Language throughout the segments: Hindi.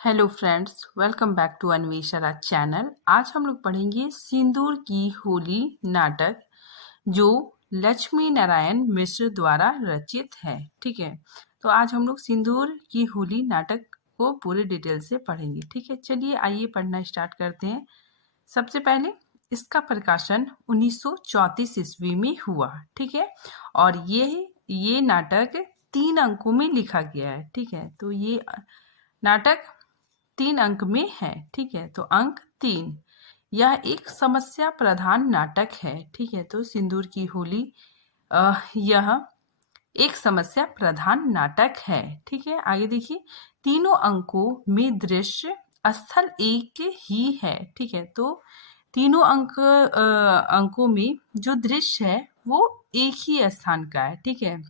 Hello friends, welcome back to Anvesha channel. आज हम लोग पढ़ेंगे सिंदूर की होली नाटक जो लक्ष्मी नारायण मिश्र द्वारा रचित है। ठीक है, तो आज हम लोग सिंदूर की होली नाटक को पूरे डिटेल से पढ़ेंगे। ठीक है, चलिए आइए पढ़ना स्टार्ट करते हैं। सबसे पहले इसका प्रकाशन 1934 ईस्वी में हुआ। ठीक है, और ये नाटक 3 अंकों में लिखा गया है। ठीक है, तो ये नाटक 3 अंक में है। ठीक है, तो अंक 3। यह एक समस्या प्रधान नाटक है। ठीक है, तो सिंदूर की होली यह एक समस्या प्रधान नाटक है। ठीक है, आगे देखिए। तीनों अंकों में दृश्य स्थल एक ही है। ठीक है, तो तीनों अंकों में जो दृश्य है वो एक ही स्थान का है। ठीक है,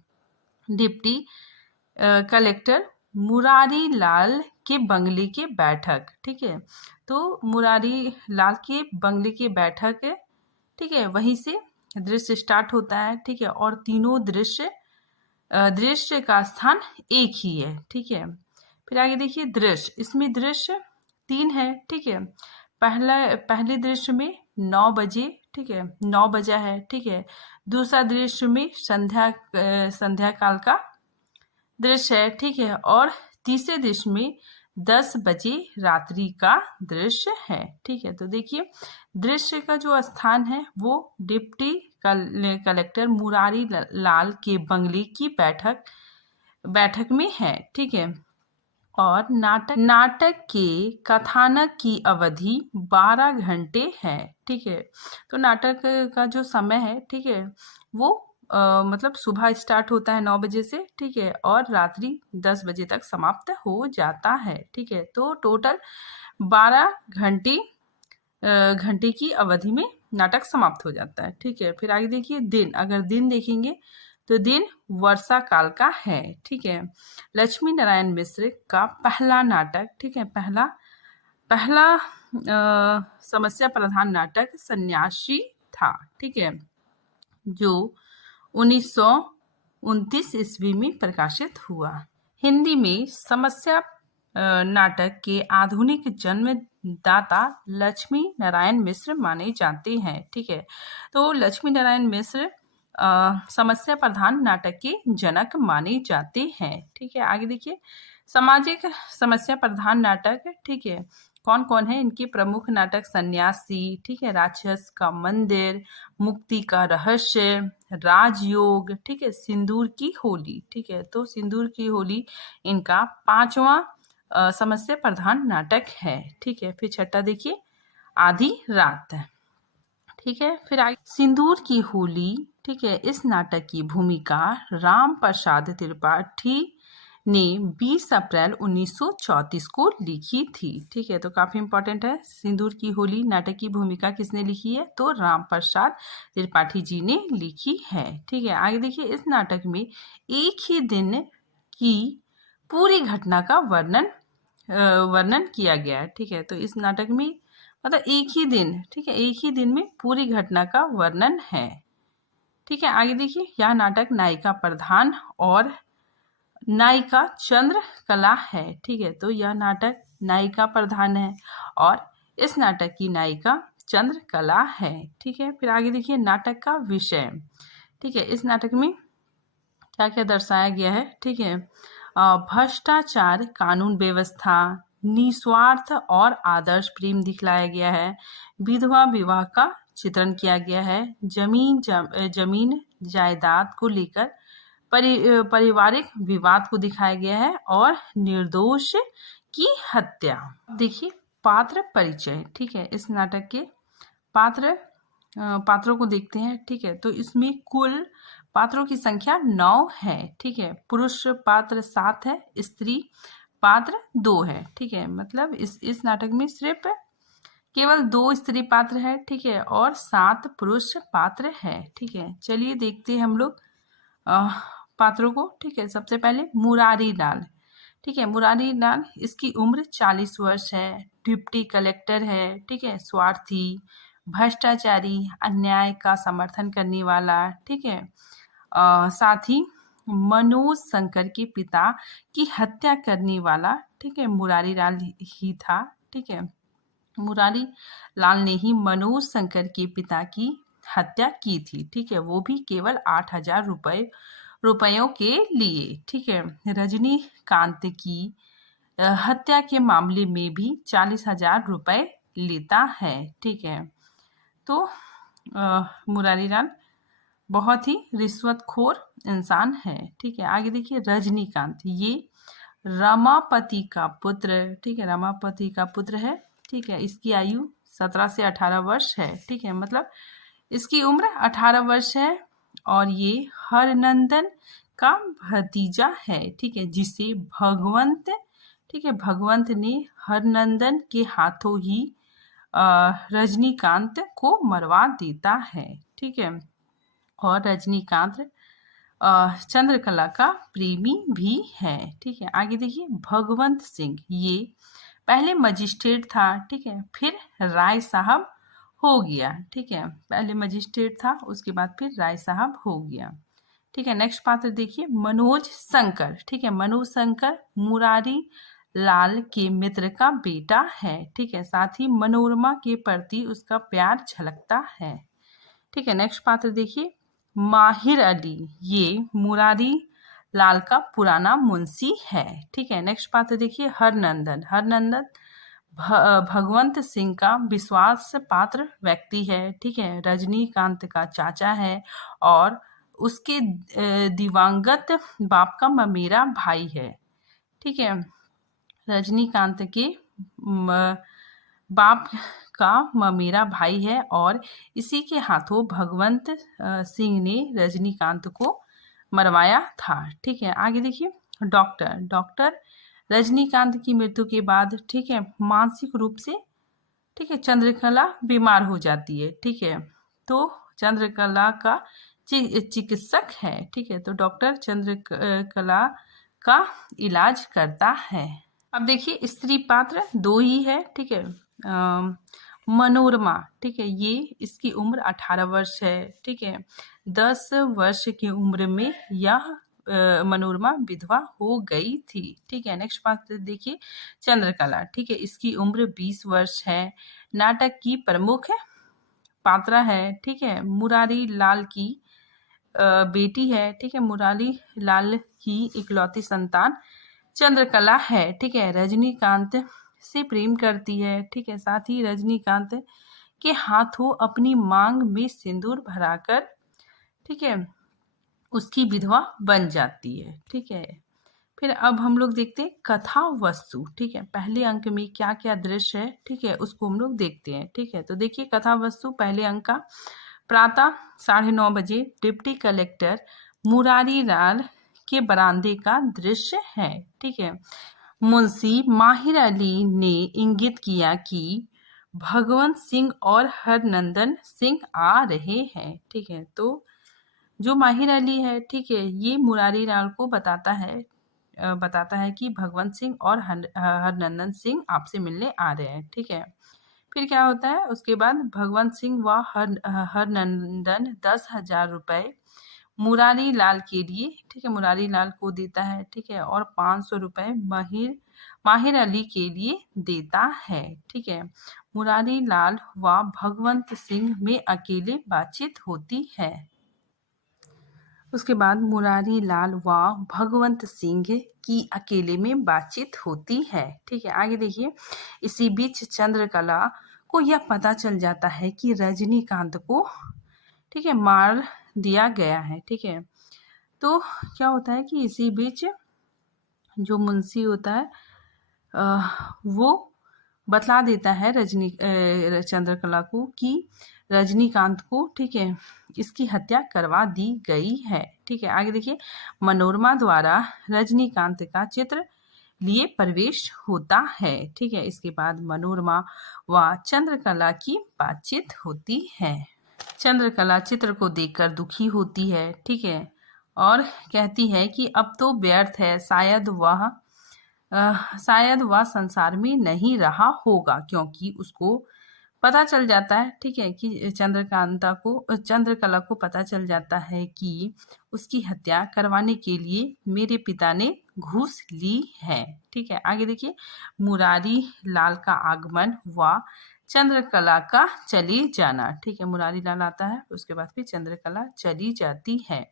डिप्टी कलेक्टर मुरारी लाल के बंगले के बैठक। ठीक है, तो मुरारी लाल के बंगले के बैठक, ठीक है, वहीं से दृश्य स्टार्ट होता है। ठीक है, और तीनों दृश्य का स्थान एक ही है। ठीक है, फिर आगे देखिए दृश्य। इसमें दृश्य 3 है। ठीक है, पहले दृश्य में 9 बजे, ठीक है, 9 बजा है। ठीक है, दूसरा दृश्य में संध्या काल का दृश्य है। ठीक है, और तीसरे दृश्य में 10 बजे रात्रि का दृश्य है। ठीक है, तो देखिए दृश्य का जो स्थान है वो डिप्टी कलेक्टर मुरारी लाल के बंगले की बैठक में है। ठीक है, और नाटक के कथानक की अवधि 12 घंटे है। ठीक है, तो नाटक का जो समय है, ठीक है, वो मतलब सुबह स्टार्ट होता है 9 बजे से। ठीक है, और रात्रि 10 बजे तक समाप्त हो जाता है। ठीक है, तो टोटल 12 घंटे की अवधि में नाटक समाप्त हो जाता है। ठीक है, फिर आगे देखिए दिन। अगर दिन देखेंगे तो दिन वर्षा काल का है। ठीक है, लक्ष्मी नारायण मिश्र का पहला नाटक, ठीक है, पहला समस्या प्रधान नाटक सन्यासी था। ठीक है, जो 1929 ईस्वी में प्रकाशित हुआ। हिंदी में समस्या नाटक के आधुनिक जन्मदाता लक्ष्मी नारायण मिश्र माने जाते हैं। ठीक है, तो लक्ष्मी नारायण मिश्र समस्या प्रधान नाटक के जनक माने जाते हैं। ठीक है, आगे देखिए सामाजिक समस्या प्रधान नाटक, ठीक है, कौन कौन है इनके प्रमुख नाटक? सन्यासी, ठीक है, राक्षस का मंदिर, मुक्ति का रहस्य, राजयोग, ठीक है, सिंदूर की होली। ठीक है, तो सिंदूर की होली इनका 5वां समस्या प्रधान नाटक है। ठीक है, फिर छठा देखिए आधी रात। ठीक है, फिर आगे सिंदूर की होली, ठीक है, इस नाटक की भूमिका राम प्रसाद त्रिपाठी ने 20 अप्रैल 1934 को लिखी थी। ठीक है, तो काफी इंपॉर्टेंट है। सिंदूर की होली नाटक की भूमिका किसने लिखी है? तो राम प्रसाद त्रिपाठी जी ने लिखी है। ठीक है, आगे देखिए इस नाटक में एक ही दिन की पूरी घटना का वर्णन किया गया है। ठीक है, तो इस नाटक में मतलब एक ही दिन, ठीक है, एक ही दिन में पूरी घटना का वर्णन है। ठीक है, आगे देखिए यह नाटक नायिका प्रधान और नायिका चंद्रकला है। ठीक है, तो यह नाटक नायिका प्रधान है और इस नाटक की नायिका चंद्रकला है। ठीक है, फिर आगे देखिए नाटक का विषय। ठीक है, इस नाटक में क्या क्या दर्शाया गया है? ठीक है, भ्रष्टाचार, कानून व्यवस्था, निस्वार्थ और आदर्श प्रेम दिखलाया गया है। विधवा विवाह का चित्रण किया गया है। जमीन जायदाद को लेकर पारिवारिक विवाद को दिखाया गया है और निर्दोष की हत्या। देखिए पात्र परिचय। ठीक है, इस नाटक के पात्रों को देखते हैं। ठीक है, तो इसमें कुल पात्रों की संख्या 9 है। ठीक है, पुरुष पात्र 7 है, स्त्री पात्र 2 है। ठीक है, मतलब इस नाटक में सिर्फ केवल 2 स्त्री पात्र है। ठीक है, और 7 पुरुष पात्र है। ठीक है, चलिए देखते हैं हम लोग पात्रों को। ठीक है, सबसे पहले मुरारी लाल। ठीक है, मुरारी लाल, इसकी उम्र 40 वर्ष है, डिप्टी कलेक्टर है। ठीक है, स्वार्थी, भ्रष्टाचारी, अन्याय का समर्थन करने वाला। ठीक है, साथ ही मनोज शंकर के पिता की हत्या करने वाला ठीक है, मुरारी लाल ही था। ठीक है, मुरारी लाल ने ही मनोज शंकर के पिता की हत्या की थी। ठीक है, वो भी केवल 8,000 रुपयों के लिए। ठीक है, रजनीकांत की हत्या के मामले में भी 40,000 रुपए लेता है। ठीक है, तो मुरारी लाल बहुत ही रिश्वतखोर इंसान है। ठीक है, आगे देखिए रजनीकांत, ये रमापति का पुत्र, ठीक है, रमापति का पुत्र है। ठीक है, इसकी आयु 17 से 18 वर्ष है। ठीक है, मतलब इसकी उम्र 18 वर्ष है और ये हरनंदन का भतीजा है। ठीक है, जिसे भगवंत, ठीक है, भगवंत ने हरनंदन के हाथों ही रजनीकांत को मरवा देता है। ठीक है, और रजनीकांत चंद्रकला का प्रेमी भी है। ठीक है, आगे देखिए भगवंत सिंह, ये पहले मजिस्ट्रेट था। ठीक है, फिर राय साहब हो गया। ठीक है, पहले मजिस्ट्रेट था, उसके बाद फिर राय साहब हो गया। ठीक है, नेक्स्ट पात्र देखिए मनोज शंकर। ठीक है, मनोज शंकर मुरारी लाल के मित्र का बेटा है। ठीक है, साथ ही मनोरमा के प्रति उसका प्यार झलकता है। ठीक है, नेक्स्ट पात्र देखिए माहिर अली, ये मुरारी लाल का पुराना मुंशी है। ठीक है, नेक्स्ट पात्र देखिए हरनंदन, हरनंदन भगवंत सिंह का विश्वास पात्र व्यक्ति है। ठीक है, रजनीकांत का चाचा है और उसके दिवंगत बाप का ममेरा भाई है। ठीक है, रजनीकांत के बाप का ममेरा भाई है और इसी के हाथों भगवंत सिंह ने रजनीकांत को मरवाया था। ठीक है, आगे देखिए डॉक्टर, डॉक्टर रजनीकांत की मृत्यु के बाद, ठीक है, मानसिक रूप से, ठीक है, चंद्रकला बीमार हो जाती है। ठीक है, तो चंद्रकला का चिकित्सक है। ठीक है, तो डॉक्टर चंद्रकला का इलाज करता है। अब देखिए स्त्री पात्र दो ही है। ठीक है, मनोरमा, ठीक है, ये इसकी उम्र 18 वर्ष है। ठीक है, 10 वर्ष की उम्र में यह मनोरमा विधवा हो गई थी। ठीक है, नेक्स्ट पात्र देखिए चंद्रकला। ठीक है, इसकी उम्र 20 वर्ष है, नाटक की प्रमुख पात्रा है। ठीक है, मुरारी लाल की बेटी है। ठीक है, मुरारी लाल की इकलौती संतान चंद्रकला है। ठीक है, रजनीकांत से प्रेम करती है। ठीक है, साथ ही रजनीकांत के हाथों अपनी मांग में सिंदूर भराकर, ठीक है, उसकी विधवा बन जाती है। ठीक है, फिर अब हम लोग देखते हैं कथा वस्तु। ठीक है, पहले अंक में क्या क्या दृश्य है, ठीक है, उसको हम लोग देखते हैं। ठीक है, तो देखिए कथा वस्तु पहले अंक का, प्रातः 9:30 बजे डिप्टी कलेक्टर मुरारी लाल के बरामदे का दृश्य है। ठीक है, मुंशी माहिर अली ने इंगित किया कि भगवंत सिंह और हरनंदन सिंह आ रहे हैं। ठीक है, तो जो माहिर अली है, ठीक है, ये मुरारी लाल को बताता है कि भगवंत सिंह और हरनंदन सिंह आपसे मिलने आ रहे हैं। ठीक है, फिर क्या होता है, उसके बाद भगवंत सिंह व हरनंदन 10,000 रुपए मुरारी लाल के लिए, ठीक है, मुरारी लाल को देता है। ठीक है, और 500 रुपए माहिर अली के लिए देता है। ठीक है, मुरारी लाल व भगवंत सिंह में अकेले बातचीत होती है। उसके बाद मुरारी लाल व भगवंत सिंह की अकेले में बातचीत होती है। ठीक है, आगे देखिए इसी बीच चंद्रकला को यह पता चल जाता है कि रजनीकांत को, ठीक है, मार दिया गया है। ठीक है, तो क्या होता है कि इसी बीच जो मुंशी होता है वो बतला देता है चंद्रकला को कि रजनीकांत को, ठीक है, इसकी हत्या करवा दी गई है। ठीक है, आगे देखिए मनोरमा द्वारा रजनीकांत का चित्र लिए प्रवेश होता है। ठीक है, इसके बाद मनोरमा व चंद्रकला की बातचीत होती है। चंद्रकला चित्र को देखकर दुखी होती है। ठीक है, और कहती है कि अब तो व्यर्थ है, शायद वह संसार में नहीं रहा होगा, क्योंकि उसको पता चल जाता है, ठीक है, कि चंद्रकला को पता चल जाता है कि उसकी हत्या करवाने के लिए मेरे पिता ने घूस ली है। ठीक है, आगे देखिए, मुरारी लाल का आगमन व चंद्रकला का चली जाना। ठीक है, मुरारी लाल आता है, उसके बाद फिर चंद्रकला चली जाती है।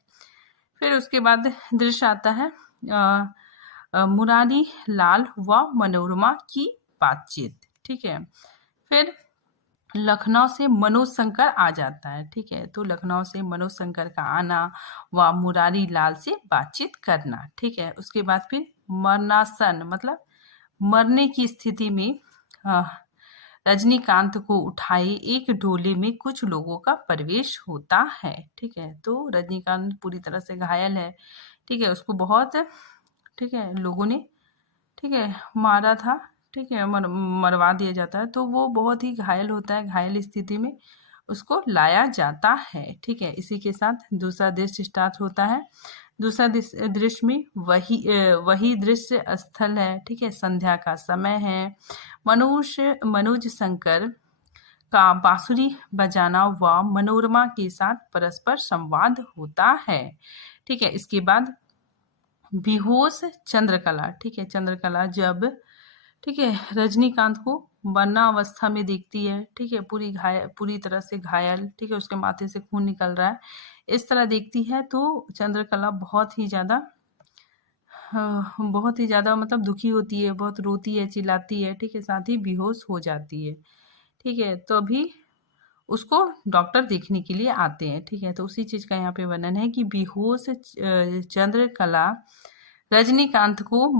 फिर उसके बाद दृश्य आता है मुरारी लाल व मनोरमा की बातचीत। ठीक है, फिर लखनऊ से मनोज शंकर आ जाता है। ठीक है, तो लखनऊ से मनोज शंकर का आना व मुरारी लाल से बातचीत करना। ठीक है, उसके बाद फिर मरणासन मतलब मरने की स्थिति में अ, रजनीकांत को उठाए एक डोले में कुछ लोगों का प्रवेश होता है। ठीक है, तो रजनीकांत पूरी तरह से घायल है। ठीक है, उसको बहुत, ठीक है, लोगों ने, ठीक है, मारा था। ठीक है, मरवा दिया जाता है, तो वो बहुत ही घायल होता है। घायल स्थिति में उसको लाया जाता है। ठीक है, इसी के साथ दूसरा दृश्य स्टार्ट होता है। दूसरा दृश्य में वही दृश्य स्थल है। ठीक है, संध्या का समय है। मनोज शंकर का बांसुरी बजाना व मनोरमा के साथ परस्पर संवाद होता है। ठीक है, इसके बाद बेहोश चंद्रकला। ठीक है, चंद्रकला जब, ठीक है, रजनीकांत को मरना अवस्था में देखती है। ठीक है, पूरी तरह से घायल, ठीक है, उसके माथे से खून निकल रहा है, इस तरह देखती है, तो चंद्रकला बहुत ही ज़्यादा मतलब दुखी होती है, बहुत रोती है, चिल्लाती है। ठीक है, साथ ही बेहोश हो जाती है। ठीक है, तो अभी उसको डॉक्टर देखने के लिए आते हैं। ठीक है, तो उसी चीज़ का यहाँ पे वर्णन है कि बेहोश चंद्रकला रजनीकांत को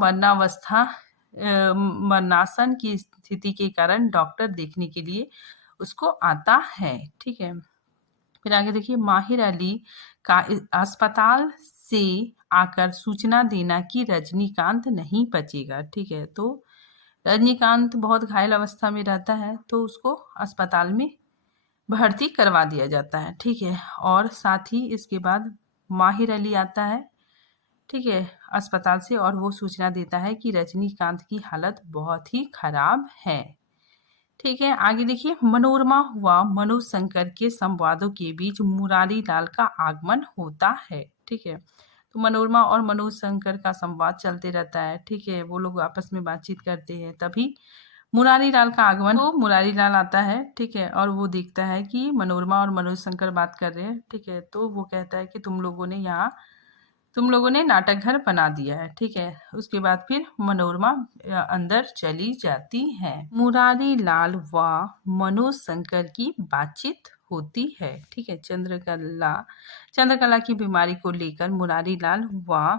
मरणासन की स्थिति के कारण डॉक्टर देखने के लिए उसको आता है। ठीक है, फिर आगे देखिए, माहिर अली का अस्पताल से आकर सूचना देना कि रजनीकांत नहीं बचेगा। ठीक है, तो रजनीकांत बहुत घायल अवस्था में रहता है, तो उसको अस्पताल में भर्ती करवा दिया जाता है। ठीक है, और साथ ही इसके बाद माहिर अली आता है, ठीक है, अस्पताल से, और वो सूचना देता है कि रजनीकांत की हालत बहुत ही खराब है। ठीक है, आगे देखिए, मनोरमा व मनोज शंकर के संवादों के बीच मुरारी लाल का आगमन होता है। ठीक है, तो मनोरमा और मनोज शंकर का संवाद चलते रहता है। ठीक है, वो लोग आपस में बातचीत करते हैं, तभी मुरारी लाल का आगमन, तो मुरारी लाल आता है। ठीक है, और वो देखता है कि मनोरमा और मनोज शंकर बात कर रहे हैं। ठीक है, तो वो कहता है कि तुम लोगों ने नाटक घर बना दिया है। ठीक है, उसके बाद फिर मनोरमा अंदर चली जाती है। मुरारी लाल व मनोज शंकर की बातचीत होती है। ठीक है, चंद्रकला की बीमारी को लेकर मुरारी लाल व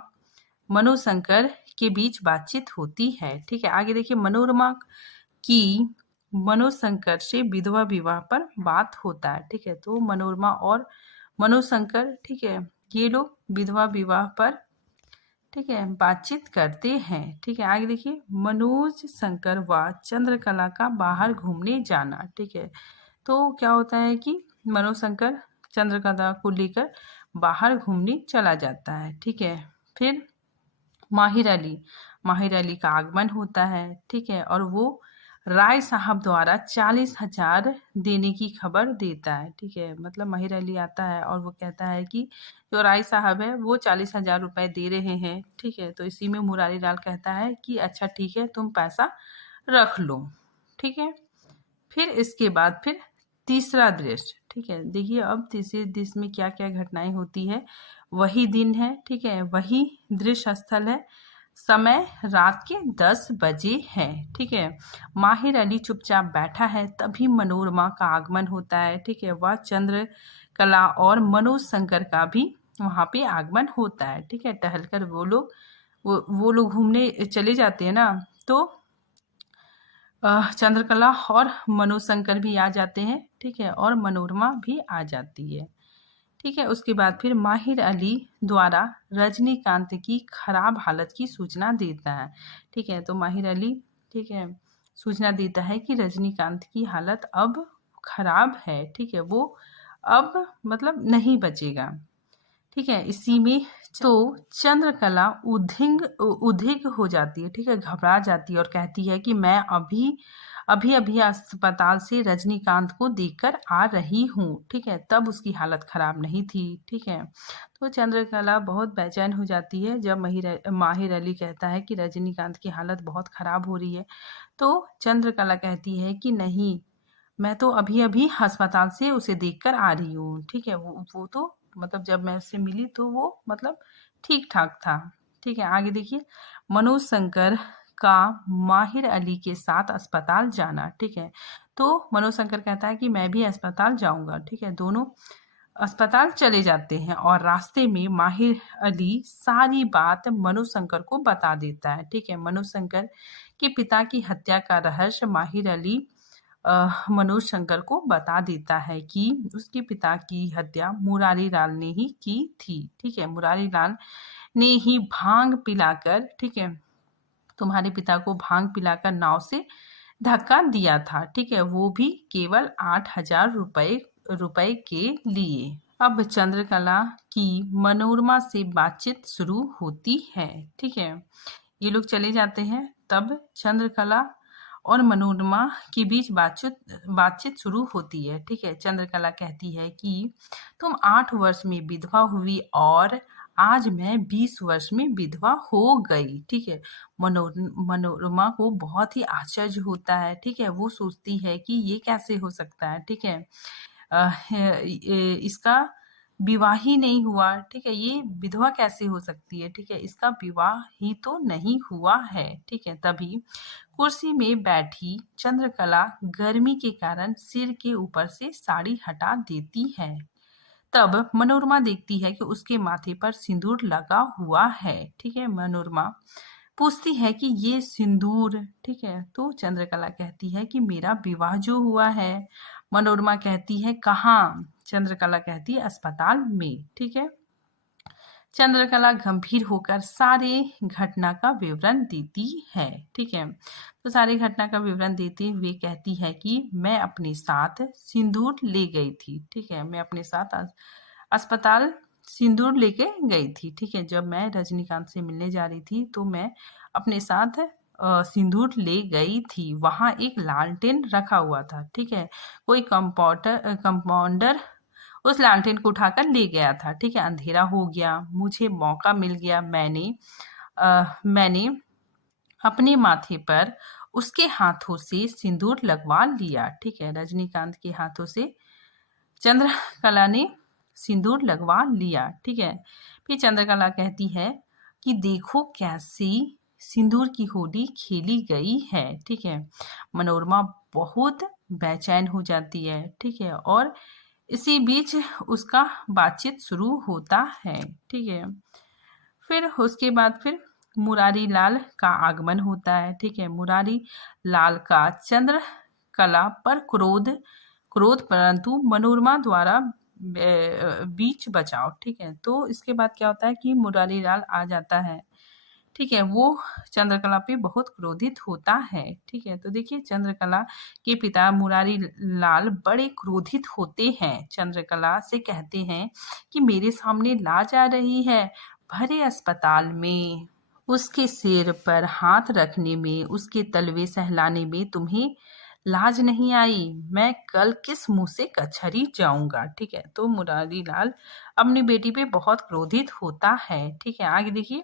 मनोज शंकर के बीच बातचीत होती है। ठीक है, आगे देखिए, मनोरमा की मनोज शंकर से विधवा विवाह पर बात होता है। ठीक है, तो मनोरमा और मनोज शंकर, ठीक है, ये लोग विधवा विवाह पर, ठीक है, बातचीत करते हैं। ठीक है, आगे देखिए, मनोज शंकर व चंद्रकला का बाहर घूमने जाना। ठीक है, तो क्या होता है कि मनोज शंकर चंद्रकला को लेकर बाहर घूमने चला जाता है। ठीक है, फिर माहिर अली का आगमन होता है। ठीक है, और वो राय साहब द्वारा 40,000 देने की खबर देता है। ठीक है, मतलब माहिर अली आता है और वो कहता है कि जो राय साहब है वो 40,000 रुपए दे रहे हैं। ठीक है, तो इसी में मुरारी लाल कहता है कि अच्छा ठीक है, तुम पैसा रख लो। ठीक है, फिर इसके बाद फिर तीसरा दृश्य। ठीक है, देखिए अब तीसरे दृश्य में क्या क्या घटनाएं होती है। वही दिन है, ठीक है, वही दृश्य स्थल है, समय रात के 10 बजे है। ठीक है, माहिर अली चुपचाप बैठा है, तभी मनोरमा का आगमन होता है। ठीक है, वह चंद्रकला और मनोज शंकर का भी वहाँ पे आगमन होता है। ठीक है, टहलकर वो लोग घूमने चले जाते हैं ना, तो चंद्रकला और मनोज शंकर भी आ जाते हैं। ठीक है, और मनोरमा भी आ जाती है। ठीक है, उसके बाद फिर माहिर अली द्वारा रजनीकांत की खराब हालत की सूचना देता है। ठीक है, तो माहिर अली, ठीक है, सूचना देता है कि रजनीकांत की हालत अब खराब है। ठीक है, वो अब मतलब नहीं बचेगा। ठीक है। इसी में तो चंद्रकला उद्विग्न हो जाती है, ठीक है, घबरा जाती है और कहती है कि मैं अभी अभी अभी अस्पताल से रजनीकांत को देखकर आ रही हूँ, ठीक है। तब उसकी हालत खराब नहीं थी, ठीक है। तो चंद्रकला बहुत बेचैन हो जाती है जब माहिर अली कहता है कि रजनीकांत की हालत बहुत खराब हो रही है। तो चंद्रकला कहती है कि नहीं, मैं तो अभी अभी अस्पताल से उसे देखकर आ रही हूँ, ठीक है। वो तो मतलब जब मैं उससे मिली तो वो मतलब ठीक ठाक था, ठीक है। आगे देखिए, मनोज शंकर का माहिर अली के साथ अस्पताल जाना, ठीक है। तो मनोज शंकर कहता है कि मैं भी अस्पताल जाऊंगा, ठीक है। दोनों अस्पताल चले जाते हैं और रास्ते में माहिर अली सारी बात मनोज शंकर को बता देता है, ठीक है। मनोज शंकर के पिता की हत्या का रहस्य माहिर अली मनोज शंकर को बता देता है कि उसके पिता की हत्या मुरारी लाल ने ही की थी, ठीक है। मुरारी लाल ने ही भांग पिलाकर, ठीक है, तुम्हारे पिता को भांग पिलाकर नाव से धक्का दिया था, ठीक है, वो भी केवल 8,000 रुपए के लिए। अब चंद्रकला की मनोरमा से बातचीत शुरू होती है, ठीक है। ये लोग चले जाते हैं, तब चंद्रकला और मनोरमा के बीच बातचीत शुरू होती है, ठीक है। चंद्रकला कहती है कि तुम 8 वर्ष में विधवा हुई और आज मैं 20 वर्ष में विधवा हो गई, ठीक है। मनोरमा को बहुत ही आश्चर्य होता है, ठीक है। वो सोचती है कि ये कैसे हो सकता है, ठीक है। इसका विवाह ही नहीं हुआ, ठीक है, ये विधवा कैसे हो सकती है, ठीक है, इसका विवाह ही तो नहीं हुआ है, ठीक है। तभी कुर्सी में बैठी चंद्रकला गर्मी के कारण सिर के ऊपर से साड़ी हटा देती है। तब मनोरमा देखती है कि उसके माथे पर सिंदूर लगा हुआ है, ठीक है। मनोरमा पूछती है कि ये सिंदूर, ठीक है। तो चंद्रकला कहती है कि मेरा विवाह जो हुआ है। मनोरमा कहती है कहाँ? चंद्रकला कहती है अस्पताल में, ठीक है। चंद्रकला गंभीर होकर सारे घटना का विवरण देती है, ठीक है। तो सारी घटना का विवरण देते हुए कहती है कि मैं अपने साथ सिंदूर ले गई थी, ठीक है। मैं अपने साथ अस्पताल सिंदूर लेके गई थी, ठीक है। जब मैं रजनीकांत से मिलने जा रही थी तो मैं अपने साथ सिंदूर ले गई थी। वहां एक लालटेन रखा हुआ था, ठीक है। कोई कंपाउंडर उस लालटेन को उठाकर ले गया था, ठीक है। अंधेरा हो गया, मुझे मौका मिल गया, मैंने अपने माथे पर उसके हाथों से सिंदूर लगवा लिया, ठीक है। रजनीकांत के हाथों से चंद्रकला ने सिंदूर लगवा लिया, ठीक है। फिर चंद्रकला कहती है कि देखो कैसी सिंदूर की होली खेली गई है, ठीक है। मनोरमा बहुत बेचैन हो जाती है, ठीक है। और इसी बीच उसका बातचीत शुरू होता है, ठीक है। फिर उसके बाद फिर मुरारी लाल का आगमन होता है, ठीक है। मुरारी लाल का चंद्रकला पर क्रोध परंतु मनोरमा द्वारा बीच बचाव, ठीक है। तो इसके बाद क्या होता है कि मुरारी लाल आ जाता है, ठीक है। वो चंद्रकला पे बहुत क्रोधित होता है, ठीक है। तो देखिए चंद्रकला के पिता मुरारी लाल बड़े क्रोधित होते हैं, चंद्रकला से कहते हैं कि मेरे सामने लाज आ रही है, भरे अस्पताल में उसके सिर पर हाथ रखने में, उसके तलवे सहलाने में तुम्हें लाज नहीं आई, मैं कल किस मुंह से कचहरी जाऊंगा, ठीक है। तो मुरारी लाल अपनी बेटी पे बहुत क्रोधित होता है, ठीक है। आगे देखिए,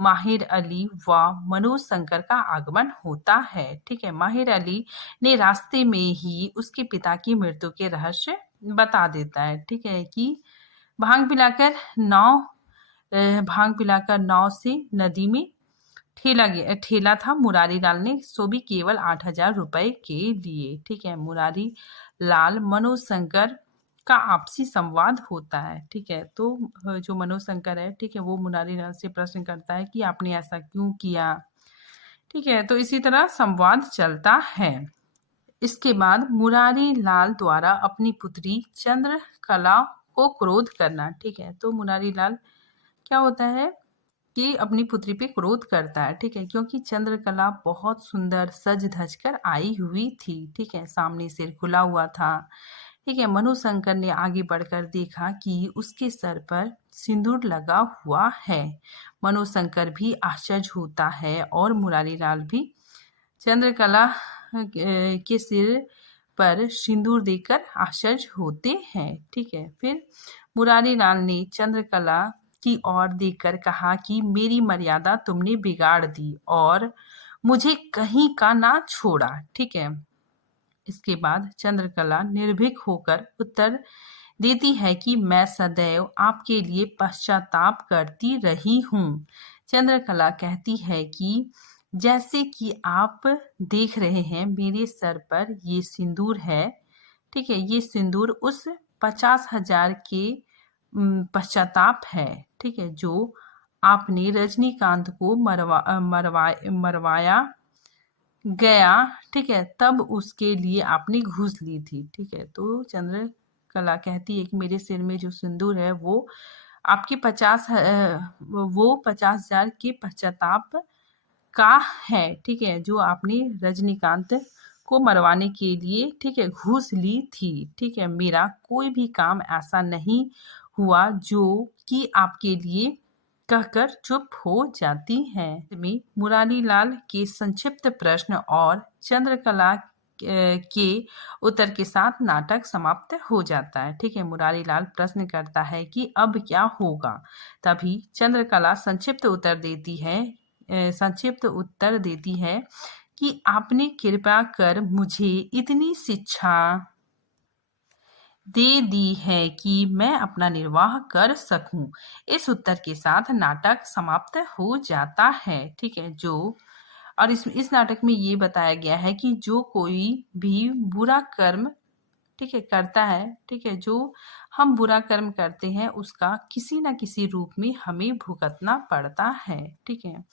माहिर अली व मनोज शंकर का आगमन होता है, ठीक है। माहिर अली ने रास्ते में ही उसके पिता की मृत्यु के रहस्य बता देता है, ठीक है, कि भांग पिलाकर नाव से नदी में ठेला था मुरारी लाल ने, सो भी केवल 8,000 रुपए के लिए, ठीक है। मुरारी लाल मनोज शंकर का आपसी संवाद होता है, ठीक है। तो जो मनोज शंकर है, ठीक है, वो मुरारी लाल से प्रश्न करता है कि आपने ऐसा क्यों किया, ठीक है। तो इसी तरह संवाद चलता है। इसके बाद मुरारी लाल द्वारा अपनी पुत्री चंद्रकला को क्रोध करना, ठीक है। तो मुरारी लाल क्या होता है कि अपनी पुत्री पे क्रोध करता है, ठीक है, क्योंकि चंद्रकला बहुत सुंदर सज धज कर आई हुई थी, ठीक है। सामने सिर खुला हुआ था, ठीक है। मनुशंकर ने आगे बढ़कर देखा कि उसके सर पर सिंदूर लगा हुआ है। मनुशंकर भी आश्चर्य होता है और मुरारीलाल भी चंद्रकला के सिर पर सिंदूर देखकर आश्चर्य होते हैं। ठीक है। फिर मुरारीलाल ने चंद्रकला की ओर देखकर कहा कि मेरी मर्यादा तुमने बिगाड़ दी और मुझे कहीं का ना छोड़ा। ठीक है। इसके बाद चंद्रकला निर्भीक होकर उत्तर देती है कि मैं सदैव आपके लिए पश्चाताप करती रही हूँ। चंद्रकला कहती है कि जैसे कि आप देख रहे हैं मेरे सर पर ये सिंदूर है। ठीक है। ये सिंदूर उस 50,000 के पश्चाताप है। ठीक है। जो आपने रजनीकांत को मरवाया गया। ठीक है। तब उसके लिए आपने घूस ली थी। ठीक है। तो चंद्रकला कहती है कि मेरे सिर में जो सिंदूर है वो आपके 50,000 के पश्चाताप का है। ठीक है। जो आपने रजनीकांत को मरवाने के लिए, ठीक है, घूस ली थी। ठीक है। मेरा कोई भी काम ऐसा नहीं हुआ जो कि आपके लिए कहकर चुप हो जाती है। में मुरारीलाल के संक्षिप्त प्रश्न और चंद्रकला के उत्तर के साथ नाटक समाप्त हो जाता है। ठीक है। मुरारीलाल प्रश्न करता है कि अब क्या होगा। तभी चंद्रकला संक्षिप्त उत्तर देती है कि आपने कृपा कर मुझे इतनी शिक्षा दे दी है कि मैं अपना निर्वाह कर सकूं। इस उत्तर के साथ नाटक समाप्त हो जाता है। ठीक है। और इस नाटक में ये बताया गया है कि जो कोई भी बुरा कर्म, ठीक है, करता है, ठीक है, जो हम बुरा कर्म करते हैं उसका किसी न किसी रूप में हमें भुगतना पड़ता है। ठीक है।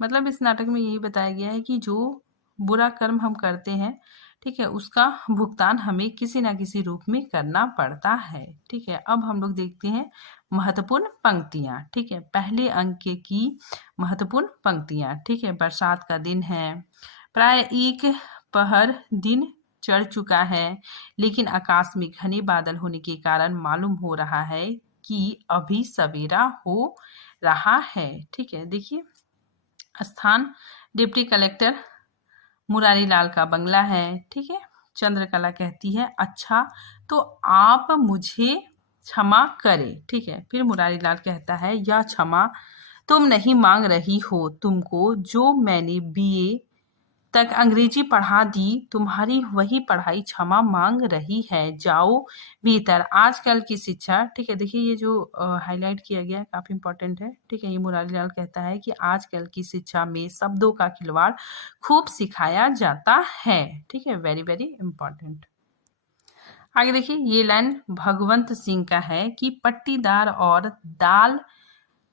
मतलब इस नाटक में यही बताया गया है कि जो बुरा कर्म हम करते हैं, ठीक है, उसका भुगतान हमें किसी ना किसी रूप में करना पड़ता है। ठीक है। अब हम लोग देखते हैं महत्वपूर्ण पंक्तियां। ठीक है। पहले अंक की महत्वपूर्ण पंक्तियां। ठीक है। बरसात का दिन है, प्राय एक पहर दिन चढ़ चुका है, लेकिन आकाश में घने बादल होने के कारण मालूम हो रहा है कि अभी सवेरा हो रहा है। ठीक है। देखिए, स्थान डिप्टी कलेक्टर मुरारीलाल का बंगला है। ठीक है। चंद्रकला कहती है अच्छा तो आप मुझे क्षमा करें। ठीक है। फिर मुरारीलाल कहता है यह क्षमा तुम नहीं मांग रही हो, तुमको जो मैंने बीए तक अंग्रेजी पढ़ा दी तुम्हारी वही पढ़ाई क्षमा मांग रही है, जाओ भीतर। आजकल की शिक्षा, ठीक है, देखिए ये जो हाईलाइट किया गया है काफी इंपॉर्टेंट है। ठीक है। ये मुरारीलाल कहता है कि आजकल की शिक्षा में शब्दों का खिलवाड़ खूब सिखाया जाता है। ठीक है। Very very important. आगे देखिए, ये लाइन भगवंत सिंह का है कि पट्टीदार और दाल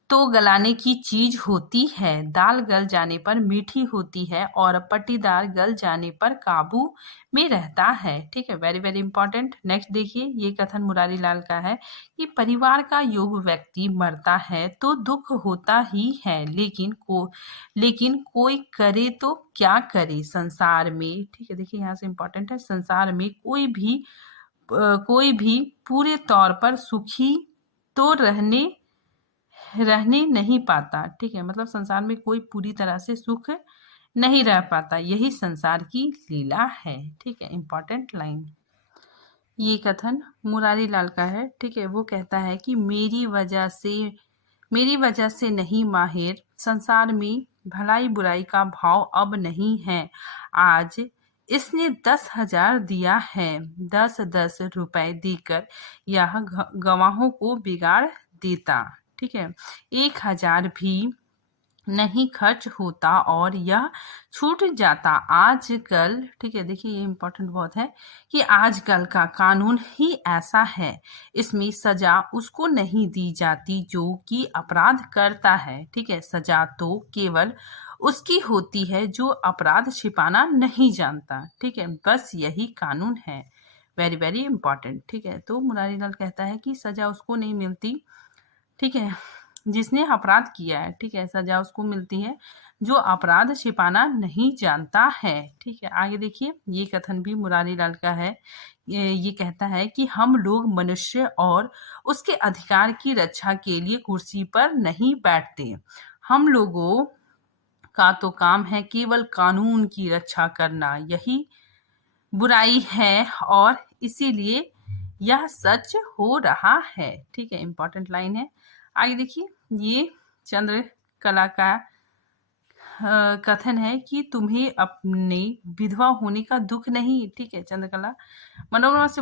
तो गलाने की चीज होती है, दाल गल जाने पर मीठी होती है और पट्टीदार गल जाने पर काबू में रहता है। ठीक है। Very very important. नेक्स्ट देखिए, ये कथन मुरारीलाल का है कि परिवार का योग व्यक्ति मरता है तो दुख होता ही है, लेकिन कोई करे तो क्या करे संसार में। ठीक है। देखिए यहाँ से इंपॉर्टेंट है, संसार में कोई भी पूरे तौर पर सुखी तो रहने नहीं पाता। ठीक है। मतलब संसार में कोई पूरी तरह से सुख नहीं रह पाता, यही संसार की लीला है। ठीक है। Important line. ये कथन मुरारीलाल का है। ठीक है। वो कहता है कि मेरी वजह से नहीं माहिर, संसार में भलाई बुराई का भाव अब नहीं है। आज इसने 10,000 दिया है, 10-10 रुपए देकर यह गवाहों को बिगाड़ देता। ठीक है। 1,000 भी नहीं खर्च होता और यह छूट जाता। आजकल, ठीक है, देखिए ये इंपॉर्टेंट बहुत है कि आजकल का कानून ही ऐसा है, इसमें सजा उसको नहीं दी जाती जो कि अपराध करता है। ठीक है। सजा तो केवल उसकी होती है जो अपराध छिपाना नहीं जानता। ठीक है। बस यही कानून है। Very very important. ठीक है। तो मुरारीलाल कहता है कि सजा उसको नहीं मिलती, ठीक है, जिसने अपराध किया है, ठीक है, सजा उसको मिलती है जो अपराध छिपाना नहीं जानता है। ठीक है, आगे देखिए, ये कथन भी मुरारी लाल का है। ये कहता है कि हम लोग मनुष्य और उसके अधिकार की रक्षा के लिए कुर्सी पर नहीं बैठते। हम लोगों का तो काम है केवल कानून की रक्षा करना, यही बुराई है और इसीलिए यह सच हो रहा है। ठीक है, इंपॉर्टेंट लाइन है। आगे देखिए, ये चंद्रकला का कथन है कि तुम्हें अपने विधवा होने का दुख नहीं। ठीक है, चंद्रकला मनोरमा से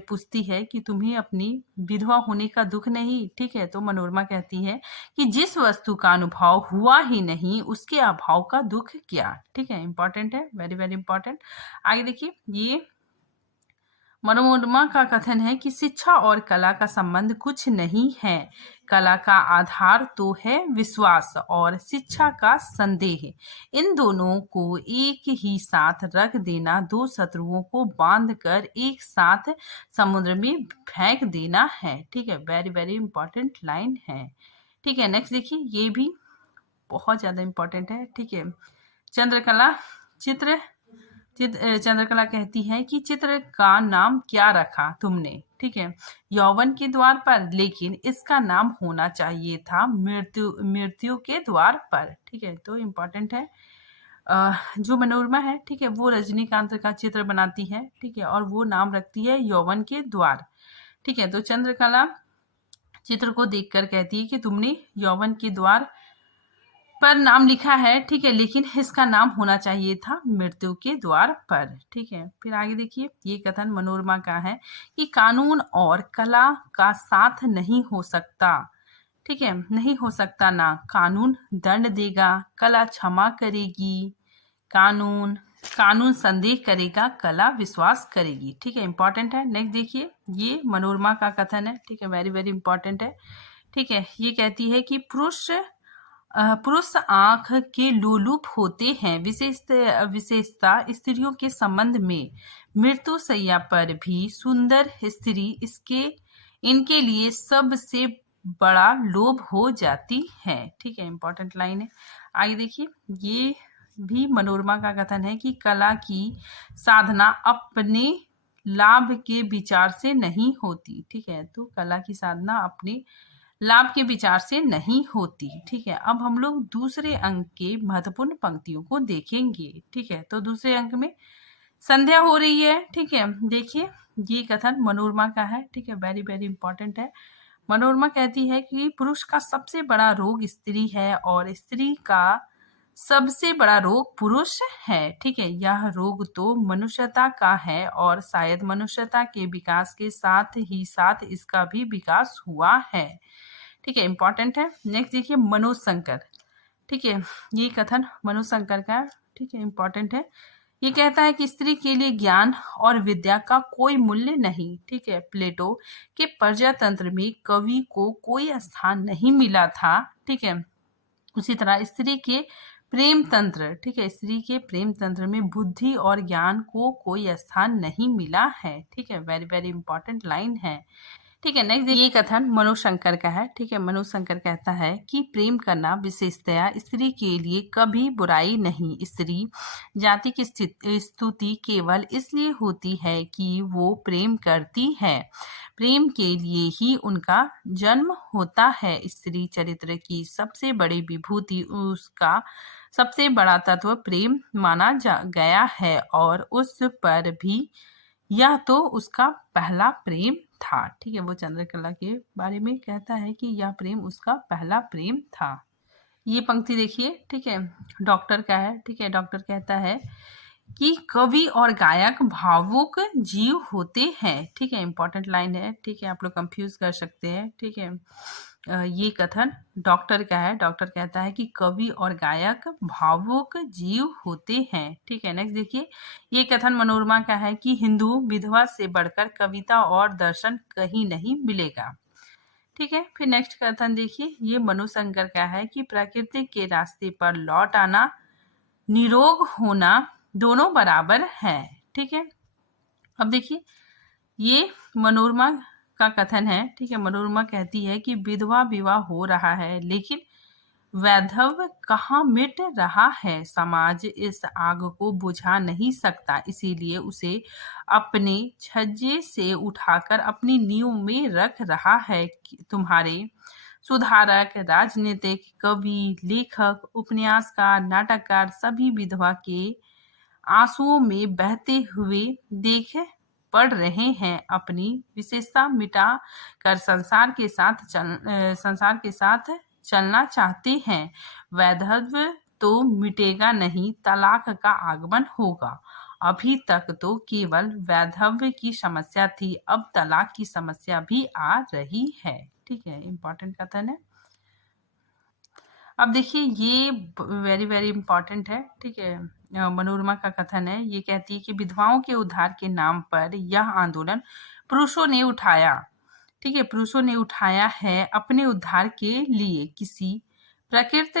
पूछती है कि तुम्हें अपनी विधवा होने का दुख नहीं। ठीक है, तो मनोरमा कहती है कि जिस वस्तु का अनुभव हुआ ही नहीं उसके अभाव का दुख क्या। ठीक है, इंपॉर्टेंट है, वेरी वेरी इंपॉर्टेंट। आगे देखिए, ये मनोरमा का कथन है कि शिक्षा और कला का संबंध कुछ नहीं है। कला का आधार तो है विश्वास और शिक्षा का संदेह। इन दोनों को एक ही साथ रख देना दो शत्रुओं को बांधकर एक साथ समुद्र में फेंक देना है। ठीक है, वेरी वेरी इंपॉर्टेंट लाइन है। ठीक है, नेक्स्ट देखिए, ये भी बहुत ज्यादा इंपॉर्टेंट है। ठीक है, चंद्रकला कहती है कि चित्र का नाम क्या रखा तुमने। ठीक है, यौवन के द्वार पर, लेकिन इसका नाम होना चाहिए था मृत्यु के द्वार पर। ठीक है, तो इम्पोर्टेंट है। जो मनोरमा है, ठीक है, वो रजनीकांत का चित्र बनाती है। ठीक है, और वो नाम रखती है यौवन के द्वार। ठीक है, तो चंद्रकला चित्र को देखकर कहती है कि तुमने यौवन के द्वार पर नाम लिखा है। ठीक है, लेकिन इसका नाम होना चाहिए था मृत्यु के द्वार पर। ठीक है, फिर आगे देखिए, ये कथन मनोरमा का है कि कानून और कला का साथ नहीं हो सकता। ठीक है, नहीं हो सकता ना। कानून दंड देगा, कला क्षमा करेगी। कानून संदेह करेगा, कला विश्वास करेगी। ठीक है, इंपॉर्टेंट है। नेक्स्ट देखिए, ये मनोरमा का कथन है। ठीक है, वेरी वेरी इंपॉर्टेंट है। ठीक है, ये कहती है कि पुरुष आंख के लोलुप होते हैं। विशेषता स्त्रियों के संबंध में मृत्यु शैया पर भी सुंदर स्त्री इनके लिए सबसे बड़ा लोभ हो जाती है। ठीक है, इंपॉर्टेंट लाइन है। आगे देखिए, ये भी मनोरमा का कथन है कि कला की साधना अपने लाभ के विचार से नहीं होती। ठीक है, तो कला की साधना अपने लाभ के विचार से नहीं होती। ठीक है, अब हम लोग दूसरे अंक के महत्वपूर्ण पंक्तियों को देखेंगे। ठीक है, तो दूसरे अंक में संध्या हो रही है। ठीक है, देखिए, ये कथन मनोरमा का है। ठीक है, वेरी वेरी इंपॉर्टेंट है। मनोरमा कहती है कि पुरुष का सबसे बड़ा रोग स्त्री है और स्त्री का सबसे बड़ा रोग पुरुष है। ठीक है, यह रोग तो मनुष्यता का है और शायद मनुष्यता के विकास के साथ ही साथ इसका भी विकास हुआ है। ठीक है, इंपॉर्टेंट है। नेक्स्ट देखिए, मनोज शंकर। ठीक है, ये कथन मनोज शंकर का है। ठीक है, इंपॉर्टेंट है। ये कहता है कि स्त्री के लिए ज्ञान और विद्या का कोई मूल्य नहीं। ठीक है, प्लेटो के प्रजातंत्र में कवि को कोई स्थान नहीं मिला था। ठीक है, उसी तरह स्त्री के प्रेम तंत्र, ठीक है, स्त्री के प्रेम तंत्र में बुद्धि और ज्ञान को कोई स्थान नहीं मिला है। ठीक है, वेरी वेरी इंपॉर्टेंट लाइन है। ठीक है, नेक्स्ट ये कथन मनोज शंकर का है। ठीक है, मनोज शंकर कहता है कि प्रेम करना विशेषतया स्त्री के लिए कभी बुराई नहीं। स्त्री जाति की स्तुति केवल इसलिए होती है कि वो प्रेम करती है। प्रेम के लिए ही उनका जन्म होता है। स्त्री चरित्र की सबसे बड़ी विभूति, उसका सबसे बड़ा तत्व प्रेम माना गया है और उस पर भी यह तो उसका पहला प्रेम था। ठीक है, वो चंद्रकला के बारे में कहता है कि यह प्रेम उसका पहला प्रेम था। ये पंक्ति देखिए, ठीक है, डॉक्टर का है। ठीक है, डॉक्टर कहता है कि कवि और गायक भावुक जीव होते हैं। ठीक है, इंपॉर्टेंट लाइन है। ठीक है, आप लोग कंफ्यूज कर सकते हैं। ठीक है, ये कथन डॉक्टर का है। डॉक्टर कहता है कि कवि और गायक भावुक जीव होते हैं। ठीक है, नेक्स्ट देखिए, ये कथन मनोरमा का है कि हिंदू विधवा से बढ़कर कविता और दर्शन कहीं नहीं मिलेगा। ठीक है, फिर नेक्स्ट कथन देखिए, ये मनोज शंकर का है कि प्रकृति के रास्ते पर लौट आना, निरोग होना दोनों बराबर है। ठीक है, अब देखिए, ये मनोरमा का कथन है, ठीक है। मनोरमा कहती है कि विधवा विवाह हो रहा है लेकिन वैधव्य कहाँ मिट रहा है। समाज इस आग को बुझा नहीं सकता, इसीलिए उसे अपने छज्जे से उठाकर अपनी नींव में रख रहा है। तुम्हारे सुधारक, राजनीतिक, कवि, लेखक, उपन्यासकार, नाटककार सभी विधवा के आंसुओं में बहते हुए देख पड़ रहे हैं। अपनी विशेषता मिटा कर संसार के साथ चलना चाहते हैं। वैधव्य तो मिटेगा नहीं, तलाक का आगमन होगा। अभी तक तो केवल वैधव्य की समस्या थी, अब तलाक की समस्या भी आ रही है। ठीक है, इंपॉर्टेंट कथन है। अब देखिए ये वेरी वेरी इंपॉर्टेंट है, ठीक है। मनोरमा का कथन है, ये कहती है कि विधवाओं के उद्धार के नाम पर यह आंदोलन पुरुषों ने उठाया, ठीक है, पुरुषों ने उठाया है अपने उद्धार के लिए। किसी प्रकृत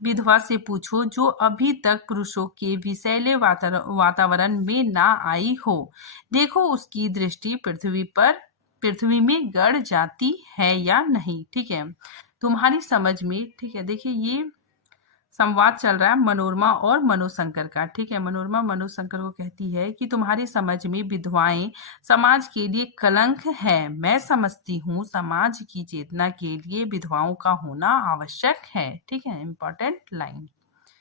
विधवा से पूछो जो अभी तक पुरुषों के विषैले वातावरण में ना आई हो, देखो उसकी दृष्टि पृथ्वी में गड़ जाती है या नहीं। ठीक है, तुम्हारी समझ में, ठीक है, देखिए ये संवाद चल रहा है मनोरमा और मनोशंकर का, ठीक है। मनोरमा मनोशंकर को कहती है कि तुम्हारी समझ में विधवाएं समाज के लिए कलंक है। मैं समझती हूँ समाज की चेतना के लिए विधवाओं का होना आवश्यक है। ठीक है, इंपॉर्टेंट लाइन।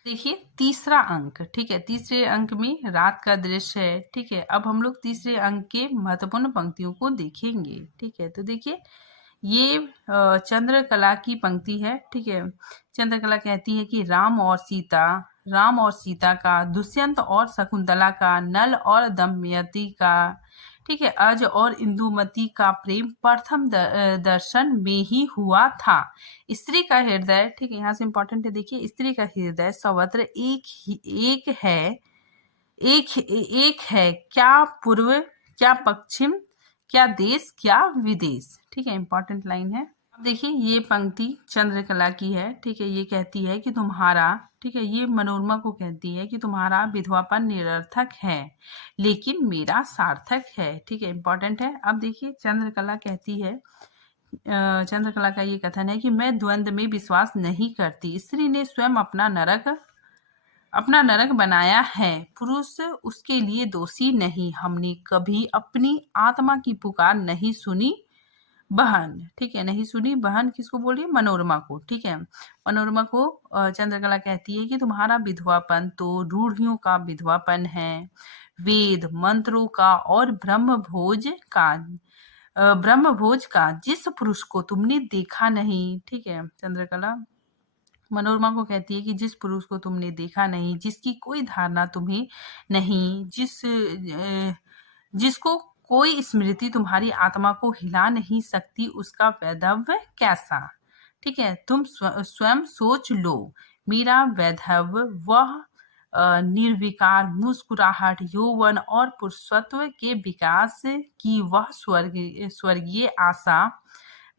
देखिए तीसरा अंक, ठीक है, तीसरे अंक में रात का दृश्य है। ठीक है, अब हम लोग तीसरे अंक के महत्वपूर्ण पंक्तियों को देखेंगे। ठीक है, तो देखिए ये चंद्रकला की पंक्ति है। ठीक है, चंद्रकला कहती है कि राम और सीता का, दुष्यंत और शकुंतला का, नल और दमयंती का, ठीक है, अज और इंदुमती का प्रेम प्रथम दर्शन में ही हुआ था। स्त्री का हृदय, ठीक है, यहाँ से इंपॉर्टेंट है, देखिए स्त्री का हृदय सर्वत्र एक है, क्या पूर्व, क्या पश्चिम, क्या देश, क्या विदेश। ठीक है, इंपॉर्टेंट लाइन है। अब देखिए ये पंक्ति चंद्रकला की है। ठीक है, ये कहती है कि तुम्हारा, ठीक है, ये मनोरमा को कहती है कि तुम्हारा विधवापन निरर्थक है लेकिन मेरा सार्थक है। ठीक है, इंपॉर्टेंट है। अब देखिए चंद्रकला कहती है, चंद्रकला का ये कथन है कि मैं द्वंद्व में विश्वास नहीं करती। स्त्री ने स्वयं अपना नरक बनाया है, पुरुष उसके लिए दोषी नहीं। हमने कभी अपनी आत्मा की पुकार नहीं सुनी बहन। ठीक है, नहीं सुनी बहन किसको बोल रही है? मनोरमा को। ठीक है, मनोरमा को चंद्रकला कहती है कि तुम्हारा विधवापन तो रूढ़ियों का विधवापन है, वेद मंत्रों का और ब्रह्मभोज का जिस पुरुष को तुमने देखा नहीं। ठीक है, चंद्रकला मनोरमा को कहती है कि जिस पुरुष को तुमने देखा नहीं, जिसकी कोई धारणा तुम्हें नहीं, जिसको कोई स्मृति तुम्हारी आत्मा को हिला नहीं सकती, उसका वैधव्य कैसा। ठीक है, तुम स्वयं सोच लो। मेरा वैधव्य वह निर्विकार मुस्कुराहट, यौवन और पुरुषत्व के विकास की वह स्वर्गीय आशा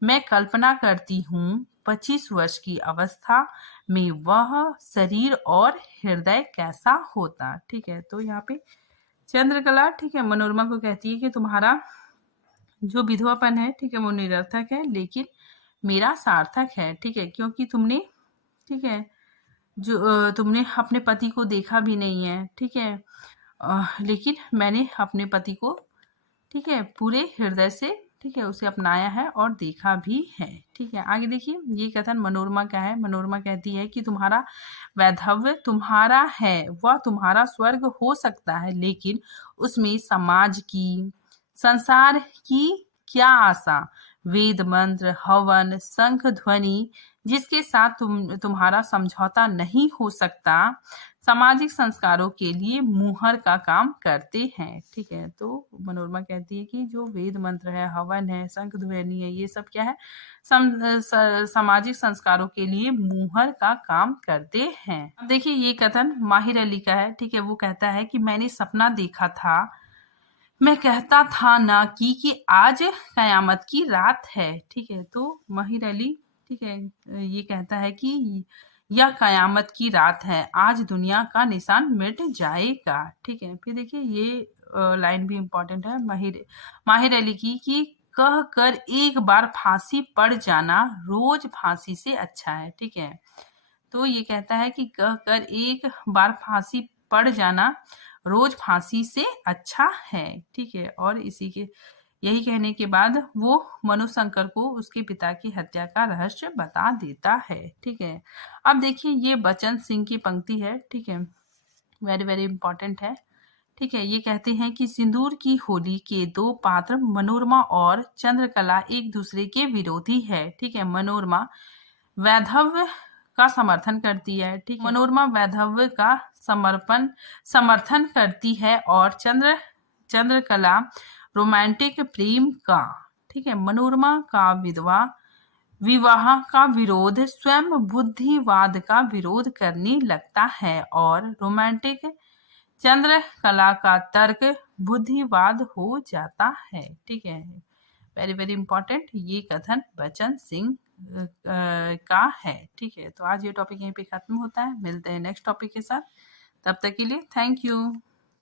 मैं कल्पना करती हूँ। 25 वर्ष की अवस्था में वह शरीर और हृदय कैसा होता। ठीक है, तो यहाँ पे चंद्रकला, ठीक है, मनोरमा को कहती है कि तुम्हारा जो विधवापन है, ठीक है, वो निरर्थक है लेकिन मेरा सार्थक है। ठीक है, क्योंकि तुमने, ठीक है, जो तुमने अपने पति को देखा भी नहीं है। ठीक है, लेकिन मैंने अपने पति को, ठीक है, पूरे हृदय से, ठीक है, उसे अपनाया है और देखा भी है। ठीक है, आगे देखिए ये कथन मनोरमा का है। मनोरमा कहती है कि तुम्हारा वैधव्य तुम्हारा है, वह तुम्हारा स्वर्ग हो सकता है लेकिन उसमें समाज की, संसार की क्या आशा। वेद मंत्र, हवन, शंख ध्वनि जिसके साथ तुम्हारा समझौता नहीं हो सकता, सामाजिक संस्कारों के लिए मुहर का काम करते हैं। ठीक है, तो मनोरमा कहती है कि जो वेद मंत्र है, हवन है, शंख ध्वनि है, ये सब क्या है, सामाजिक संस्कारों के लिए मुहर का काम करते हैं। अब देखिए ये कथन माहिर अली का है। ठीक है, वो कहता है कि मैंने सपना देखा था, मैं कहता था ना कि आज कयामत की रात है। ठीक है, तो माहिर अली, ठीक है, ये कहता है कि यह कयामत की रात है, आज दुनिया का निशान मिट जाएगा। ठीक है, फिर देखिए ये लाइन भी इम्पोर्टेंट है माहिर अली की कि कह कर एक बार फांसी पड़ जाना रोज फांसी से अच्छा है। ठीक है, तो ये कहता है कि कह कर एक बार फांसी पड़ जाना रोज फांसी से अच्छा है। ठीक है, और इसी के यही कहने के बाद वो मनुशंकर को उसके पिता की हत्या का रहस्य बता देता है। ठीक है, अब देखिए ये बचन सिंह की पंक्ति है। ठीक है, वेरी वेरी इंपॉर्टेंट है। ठीक है, ये कहते हैं कि सिंदूर की होली के दो पात्र मनोरमा और चंद्रकला एक दूसरे के विरोधी है। ठीक है, मनोरमा वैधव्य का समर्थन करती है। ठीक है, मनोरमा वैधव्य का समर्थन करती है और चंद्रकला रोमांटिक प्रेम का। ठीक है, मनोरमा का विवाह का विरोध स्वयं बुद्धिवाद का विरोध करने लगता है और रोमांटिक चंद्रकला का तर्क बुद्धिवाद हो जाता है। ठीक है, वेरी वेरी इंपॉर्टेंट ये कथन बचन सिंह का है। ठीक है, तो आज ये टॉपिक यहीं पे खत्म होता है। मिलते हैं नेक्स्ट टॉपिक के साथ, तब तक के लिए थैंक यू।